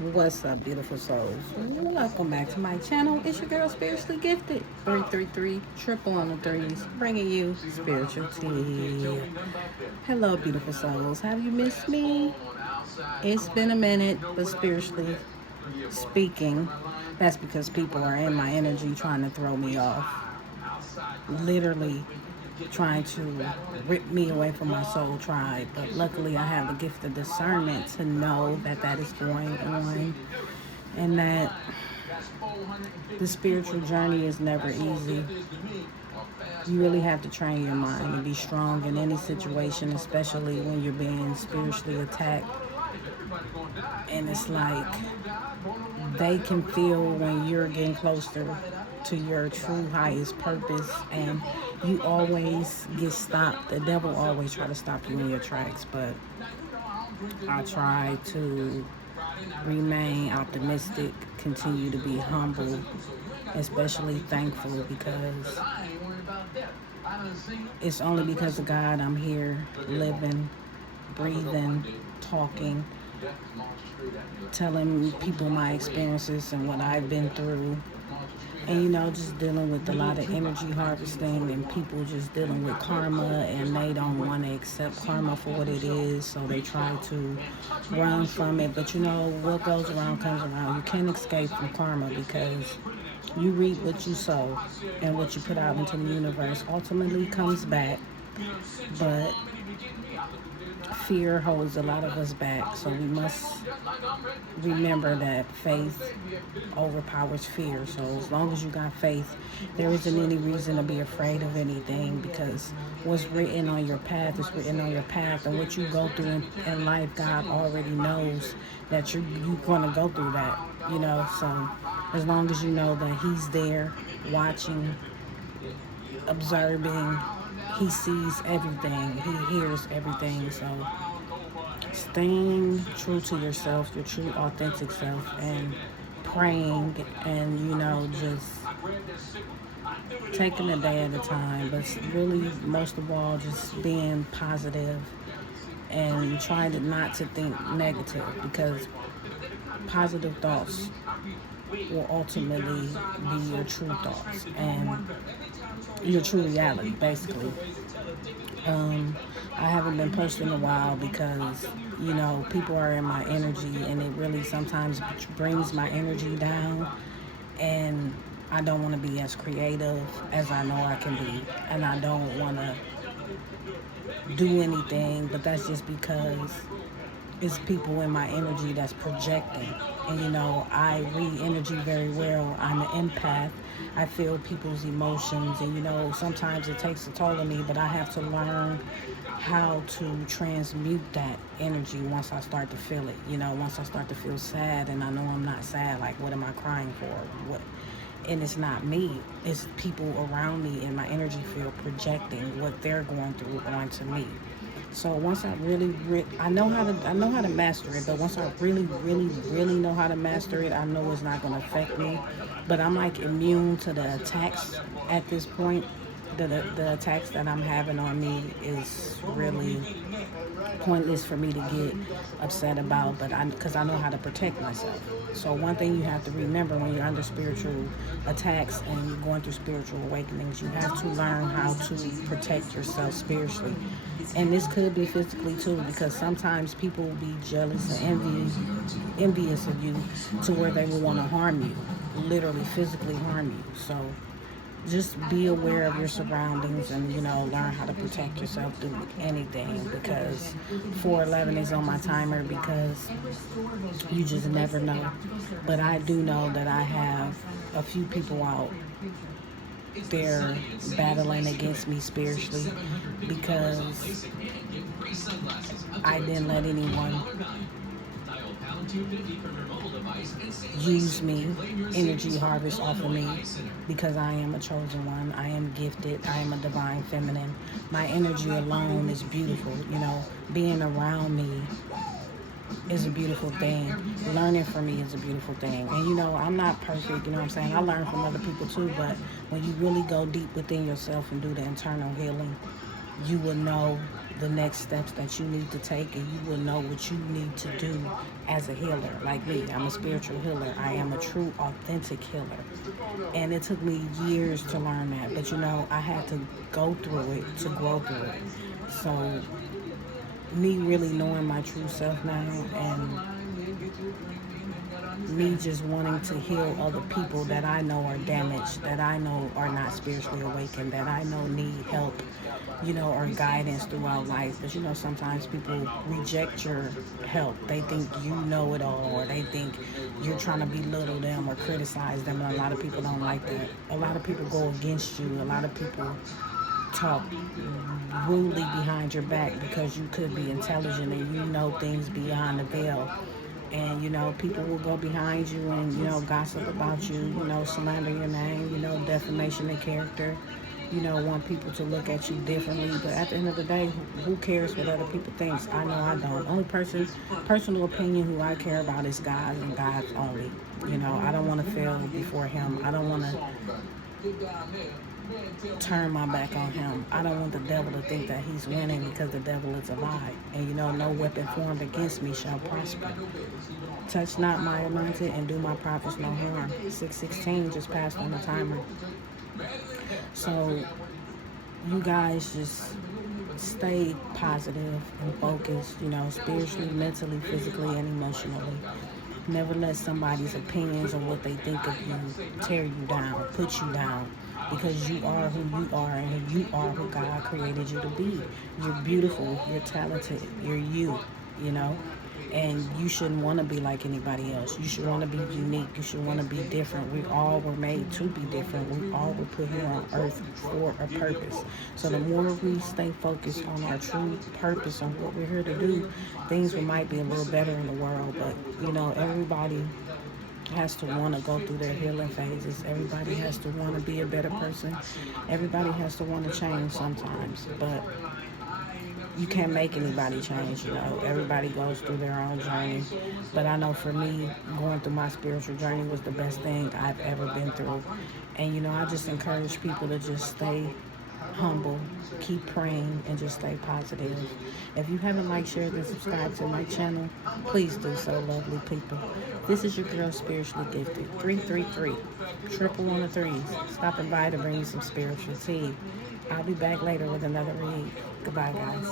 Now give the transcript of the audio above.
What's up, beautiful souls? Welcome back to my channel. It's your girl, Spiritually Gifted. 333 triple on the threes, bringing you spiritual tea. Hello, beautiful souls. Have you missed me? It's been a minute, but spiritually speaking, that's because people are in my energy trying to throw me off. Literally trying to rip me away from my soul tribe, but luckily I have the gift of discernment to know that that is going on, and that the spiritual journey is never easy. You really have to train your mind to be strong in any situation, especially when you're being spiritually attacked. And it's like they can feel when you're getting closer to your true highest purpose, and you always get stopped. The devil always try to stop you in your tracks, but I try to remain optimistic, continue to be humble, especially thankful, because it's only because of God I'm here, living, breathing, talking, telling people my experiences and what I've been through. And just dealing with a lot of energy harvesting, and people just dealing with karma, and they don't want to accept karma for what it is, so they try to run from it. But what goes around comes around. You can't escape from karma, because you reap what you sow, and what you put out into the universe ultimately comes back. But fear holds a lot of us back, so we must remember that faith overpowers fear. So as long as you got faith, there isn't any reason to be afraid of anything, because what's written on your path is written on your path, and what you go through in life, God already knows that you're going to go through that, so as long as you know that He's there watching, observing, He sees everything, He hears everything. So staying true to yourself, your true authentic self, and praying, and just taking a day at a time, but really most of all just being positive and trying not to think negative, because positive thoughts will ultimately be your true thoughts and your true reality, basically. I haven't been posting in a while because, people are in my energy, and it really sometimes brings my energy down, and I don't want to be as creative as I know I can be, and I don't want to do anything, but that's just because it's people in my energy that's projecting. And I read energy very well. I'm an empath. I feel people's emotions, and sometimes it takes a toll on me, but I have to learn how to transmute that energy once I start to feel it. Once I start to feel sad, and I know I'm not sad, like, what am I crying for? And it's not me, it's people around me in my energy field projecting what they're going through onto me. So once I I know how to master it, but once I really know how to master it, I know it's not going to affect me. But I'm like immune to the attacks at this point. The attacks that I'm having on me is really pointless for me to get upset about, but because I know how to protect myself. So one thing you have to remember when you're under spiritual attacks and you're going through spiritual awakenings, you have to learn how to protect yourself spiritually. And this could be physically too, because sometimes people will be jealous and envious of you to where they will want to harm you, literally physically harm you. So just be aware of your surroundings, and learn how to protect yourself through anything, because 411 is on my timer, because you just never know. But I do know that I have a few people out there battling against me spiritually, because I didn't let anyone use me, energy harvest off of me, because I am a chosen one. I am gifted. I am a divine feminine. My energy alone is beautiful. Being around me is a beautiful thing. Learning from me is a beautiful thing. And I'm not perfect, what I'm saying? I learn from other people too, but when you really go deep within yourself and do the internal healing, you will know the next steps that you need to take, and you will know what you need to do as a healer. Like me, I'm a spiritual healer. I am a true, authentic healer. And it took me years to learn that. But I had to go through it to grow through it. So, me really knowing my true self now, and me just wanting to heal other people that I know are damaged, that I know are not spiritually awakened, that I know need help, or guidance throughout life. But sometimes people reject your help. They think you know it all, or they think you're trying to belittle them or criticize them. And a lot of people don't like that. A lot of people go against you. A lot of people talk rudely behind your back because you could be intelligent and you know things beyond the veil. And people will go behind you and gossip about you, slander your name, defamation of character, want people to look at you differently. But at the end of the day, who cares what other people think? I know I don't. Only personal opinion who I care about is God, and God only. I don't want to fail before him. I don't want to turn my back on him. I don't want the devil to think that he's winning, because the devil is a lie. And no weapon formed against me shall prosper. Touch not my anointed and do my prophets no harm. 6:16 just passed on the timer. So you guys just stay positive and focused, spiritually, mentally, physically, and emotionally. Never let somebody's opinions or what they think of you tear you down, put you down, because you are who you are, and you are who God created you to be. You're beautiful, you're talented, you're you, and you shouldn't want to be like anybody else. You should want to be unique. You should want to be different. We all were made to be different. We all were put here on earth for a purpose. So the more we stay focused on our true purpose, on what we're here to do, things might be a little better in the world. But everybody has to want to go through their healing phases. Everybody has to want to be a better person. Everybody has to want to change sometimes. But you can't make anybody change, Everybody goes through their own journey. But I know for me, going through my spiritual journey was the best thing I've ever been through. And, I just encourage people to just stay humble, keep praying, and just stay positive. If you haven't liked, shared, and subscribed to my channel, please do so, lovely people. This is your girl, Spiritually Gifted. 333, triple on the threes. Stopping by to bring you some spiritual tea. I'll be back later with another read. Goodbye, guys.